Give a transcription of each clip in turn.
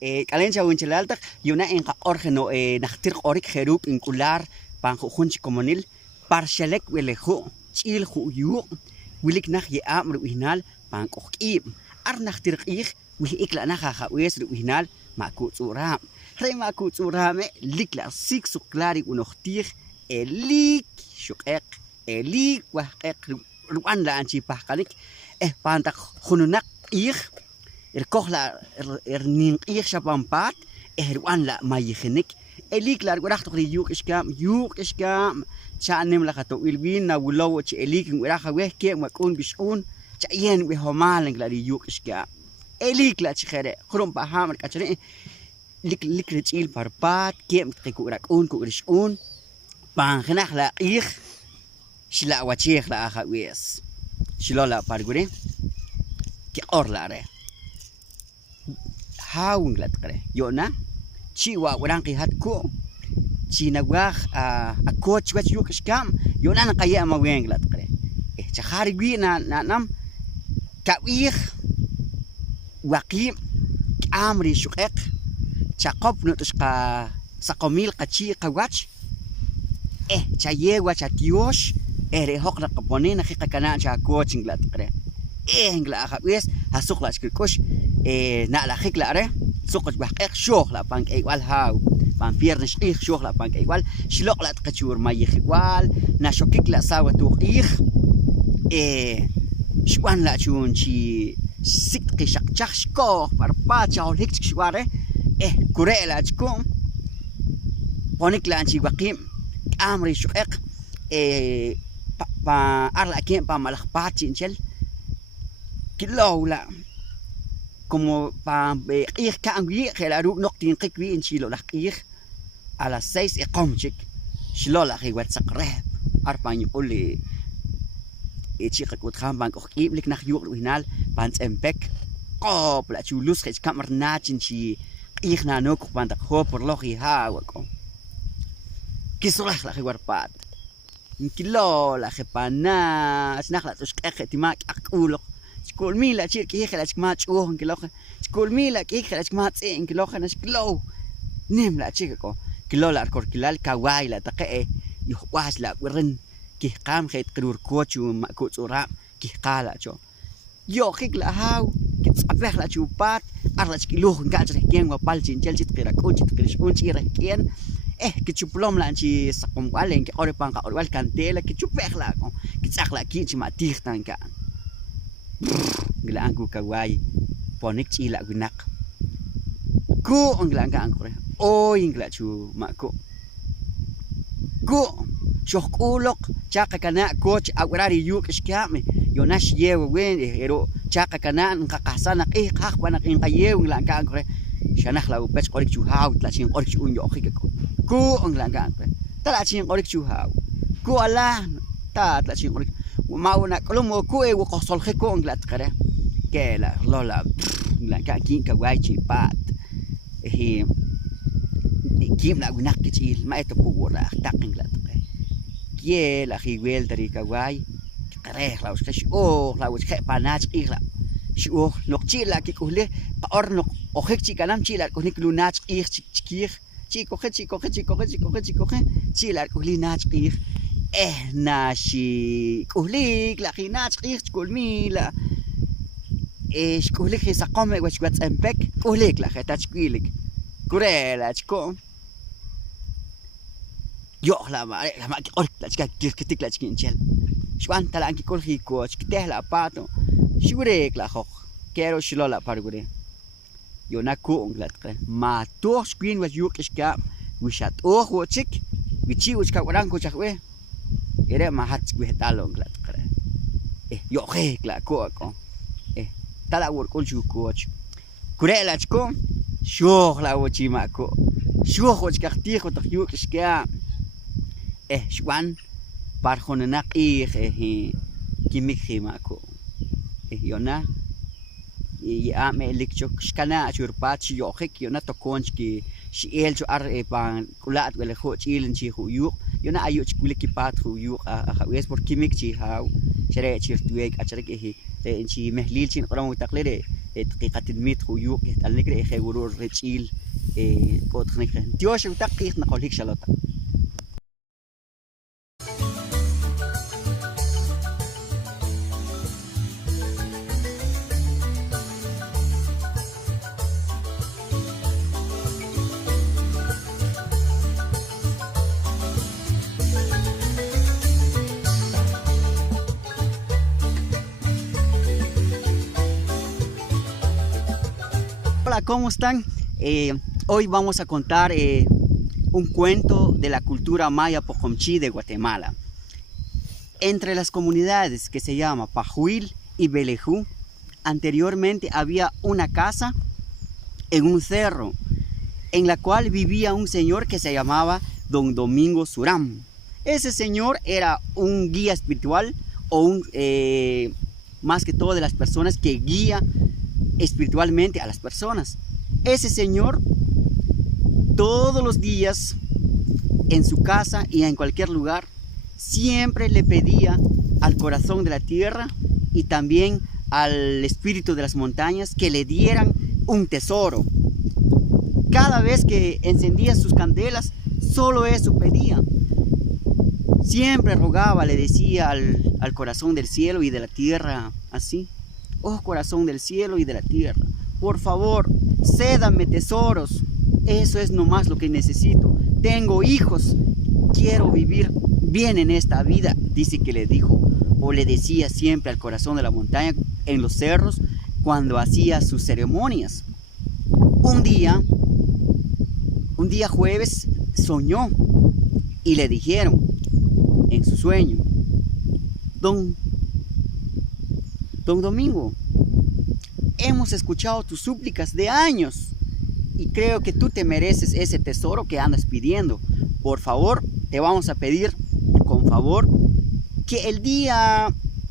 kalian jauhin celaltak yuna en orgeno naktir orik heruk inkular pan junch komonil parcelek welejo chil hu yu wilik nak ye am ruinal pan kokib ar naktir ich wi ikla nakha wes ruinal maku tsuram re maku tsurame likla sik suklari unohtir elik shukek elik wahek ruan la anchi pahkalik pantak hununak ich kochla ning ich shapampat ruan la mayigenik elik la gurach to yuk iskam chanem la khato ilbin na wulo chi elik ngurach we ke makun bishun chayen we homal la yuk iskam elik la chkhere khrum pa hamar kachre lik rechil parpat kem kurak un kurishun pan khnakh la ich shila wachikh la akha wes shilola pargure ki orla re haung lat kre yona chi wa urang ki hat ko chi nagwah a coach wach yuk skam yona na kaya ma weng lat kre chakhari gwi na nam ka ich waqim amri shuqaq chaqop nutushqa saqomil qachi qawach chaye wa chatiosh ere hoqra qaponina xiqa kana cha coaching lat qre ngla khabes hasukla chkikush na la xikla are suqach baqeq shoq la pank igual haw pan piernes ich shoq la pank igual shloq la tqachur may igual na shokik la sawa tu ich shwan la chun chi sik qishaq chaqshko parpa chaw hik shware kurela chkum ponik la anchi waqim amri shuqeq pa arla kem pa malaqpat chinchel kilola como pa ir kan wi khela ru nok tin qik wi in chilo la qir a las 6 qomchik shlola khi wat saqre arpan yuli chiqa kut kham bank qib lik nakh yu winal pan empek qop la chulus khich kamar na chin chi qir na nok pan tak ho por lo hi ha wa ko kisurah la khi warpat kilola khepana snakh la tush qeqti ma aqulo skol mila chir ki khela chma chuh kiloh skol mila ki khela chma tsin kiloh na sklo nim la chika ko kilo la kor kilal kawai la taqe yuh was la wirin ki qam khet qrur ko chu ma ko tsura ki qala cho yo khik la haw ki tsabeh la chu pat ar la skilo nga chre kien wa pal chin chel chit qira ko chit qrish un chi re kien ki chuplom la chi saqom walen ki ore pan ka ore wal kantela ki chupeh la ko ki tsaq la ki chi ma tir tan ka ngla angku kawai ponik chila gunak ku ngla angku o ingla chu mako ku shokulok chaka kana coach awrari yuk skame yonash yewe wen ero chaka kana qaqasana qih qaq bana qin qayew ngla angku shanakh la upech qorik chu haw tla chin qorik chu yo khik ku ngla angku tla chin qorik chu haw ku ala ta tla chin qorik ma una kolmo ku e wo qosol khiko nglat qare kela lola ngla ka kin ka wai chi pat kim la gunak kichil ma eto pugora tak nglat qare kiela hi wel dari ka wai qare la us kash la us khe panach qila shu nok chila ki kuhle pa or nok o khik chi kanam chila ko nik lunach qih chikir chi ko khe chila ko linach qih nashi kuhlik la khinach qih kulmila kuhlik hi saqome wach wats empek kuhlik la khetach kuilik kurela chko yo la ma ki ork la chka kitik la chkin chel shwan tala anki kol hi coach kiteh la pato shurek la khok kero shilola pargure yo na ku onglat qe ma to screen was yuk iska wishat wo chik wichi uska warang ko chakwe ere mahat gue talong lat kre yo khek la ko tala wor kol chu coach kurela chko shoh la wochi ma ko shoh och kharti ko tak yu kiska shwan par khonana qih kimik khima ko yona ya me likchok skana churpat yo khek yona to konchki shi el chu ar pan kulat wele kho chilin chi hu yu yona ayu chkule ki pat hu yu a wes por kimik chi haw chere chi tuek a chere ki en chi mehlil chin qram taklere تقيقة huyuk alnigre seguro rechil kotnigre Dios utaqih nakolik shalota. Hola, ¿cómo están? Hoy vamos a contar un cuento de la cultura maya Pocomchi de Guatemala. Entre las comunidades que se llama Pajuil y Belejú, anteriormente había una casa en un cerro, en la cual vivía un señor que se llamaba Don Domingo Suram. Ese señor era un guía espiritual o más que todo de las personas que guía espiritualmente a las personas. Ese señor todos los días en su casa y en cualquier lugar siempre le pedía al corazón de la tierra y también al espíritu de las montañas que le dieran un tesoro. Cada vez que encendía sus candelas, solo eso pedía. Siempre rogaba, le decía al corazón del cielo y de la tierra así: oh corazón del cielo y de la tierra, por favor, cédame tesoros. Eso es nomás lo que necesito. Tengo hijos, quiero vivir bien en esta vida. Dice que le dijo o le decía siempre al corazón de la montaña en los cerros cuando hacía sus ceremonias. Un día jueves soñó y le dijeron en su sueño: Don Domingo, hemos escuchado tus súplicas de años y creo que tú te mereces ese tesoro que andas pidiendo. Por favor, te vamos a pedir, con favor, que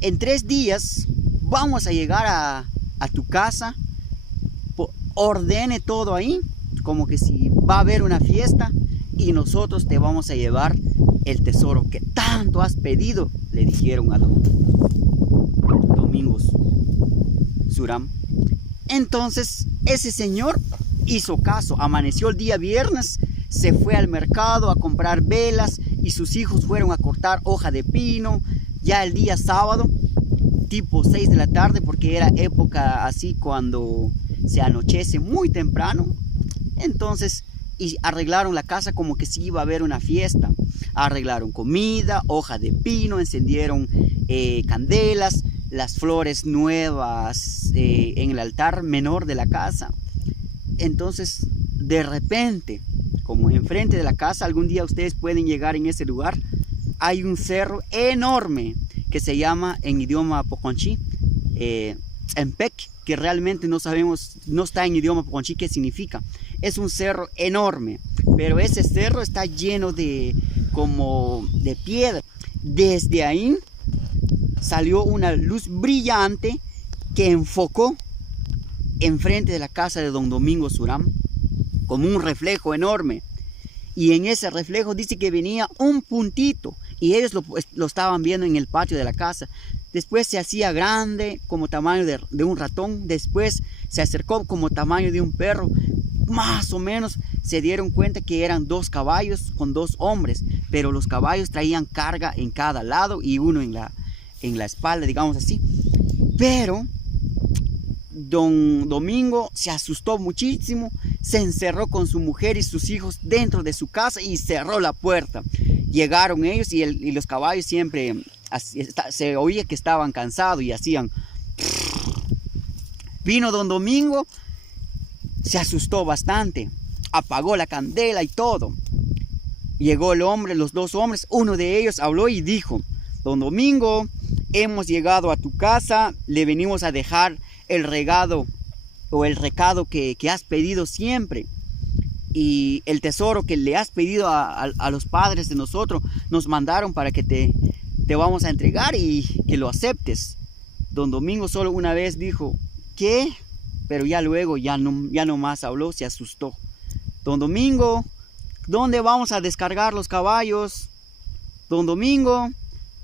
en 3 días, vamos a llegar a tu casa, ordene todo ahí, como que si va a haber una fiesta, y nosotros te vamos a llevar el tesoro que tanto has pedido, le dijeron a Domingo Suram. Entonces ese señor hizo caso, amaneció el día viernes, se fue al mercado a comprar velas y sus hijos fueron a cortar hoja de pino. Ya el día sábado, tipo 6 de la tarde, porque era época así cuando se anochece muy temprano, entonces arreglaron la casa como que si iba a haber una fiesta. Arreglaron comida, hoja de pino, encendieron candelas, las flores nuevas en el altar menor de la casa. Entonces, de repente, como enfrente de la casa, algún día ustedes pueden llegar en ese lugar, hay un cerro enorme que se llama en idioma Poconchi, Empec, que realmente no sabemos, no está en idioma Poconchi qué significa. Es un cerro enorme, pero ese cerro está lleno como de piedra. Desde ahí salió una luz brillante que enfocó enfrente de la casa de Don Domingo Suram como un reflejo enorme, y en ese reflejo dice que venía un puntito y ellos lo estaban viendo en el patio de la casa. Después se hacía grande como tamaño de un ratón, después se acercó como tamaño de un perro. Más o menos se dieron cuenta que eran 2 caballos con 2 hombres, pero los caballos traían carga en cada lado y uno en la espalda, digamos así. Pero Don Domingo se asustó muchísimo, se encerró con su mujer y sus hijos dentro de su casa y cerró la puerta. Llegaron ellos y los caballos siempre se oía que estaban cansados y hacían. Vino Don Domingo, se asustó bastante, apagó la candela y todo. Llegó el hombre, los 2 hombres, uno de ellos habló y dijo: Don Domingo, hemos llegado a tu casa, le venimos a dejar el recado que has pedido siempre, y el tesoro que le has pedido a los padres de nosotros, nos mandaron para que te vamos a entregar y que lo aceptes. Don Domingo solo una vez dijo: ¿qué? Pero ya luego ya no más habló, se asustó. Don Domingo, ¿dónde vamos a descargar los caballos? Don Domingo,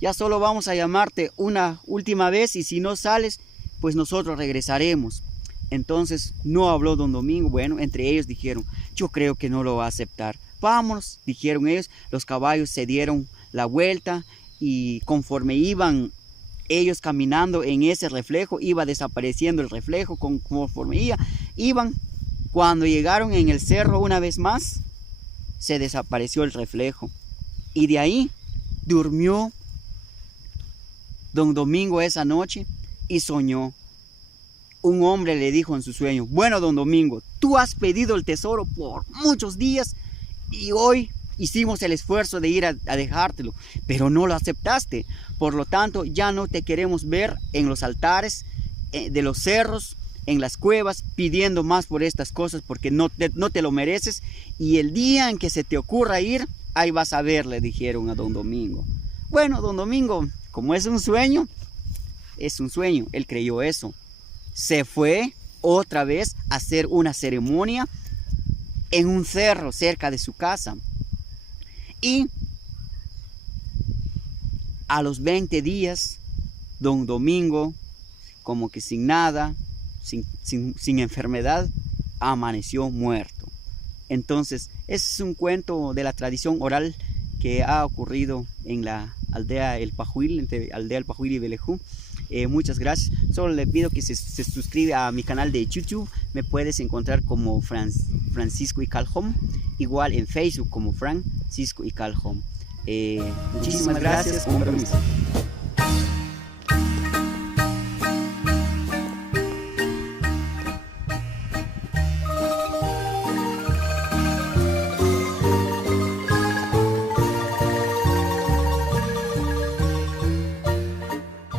ya solo vamos a llamarte una última vez y si no sales, pues nosotros regresaremos. Entonces no habló don Domingo. Bueno, entre ellos dijeron, yo creo que no lo va a aceptar. Vámonos, dijeron ellos. Los caballos se dieron la vuelta y conforme iban ellos caminando en ese reflejo, iba desapareciendo el reflejo conforme iban. Cuando llegaron en el cerro una vez más, se desapareció el reflejo. Y de ahí durmió don Domingo esa noche y soñó. Un hombre le dijo en su sueño, bueno, don Domingo, tú has pedido el tesoro por muchos días y hoy hicimos el esfuerzo de ir a dejártelo, pero no lo aceptaste. Por lo tanto, ya no te queremos ver en los altares de los cerros, en las cuevas, pidiendo más por estas cosas porque no te lo mereces. Y el día en que se te ocurra ir, ahí vas a ver, le dijeron a don Domingo. Bueno, don Domingo, como es un sueño, él creyó eso. Se fue otra vez a hacer una ceremonia en un cerro cerca de su casa. Y a los 20 días, don Domingo, como que sin nada, sin enfermedad, amaneció muerto. Entonces, ese es un cuento de la tradición oral que ha ocurrido en la aldea El Pajuil, entre aldea El Pajuil y Belejú. Muchas gracias. Solo le pido que se suscriba a mi canal de YouTube. Me puedes encontrar como Francisco y Calhom. Igual en Facebook como Francisco y Calhom. Muchísimas gracias. Con permiso.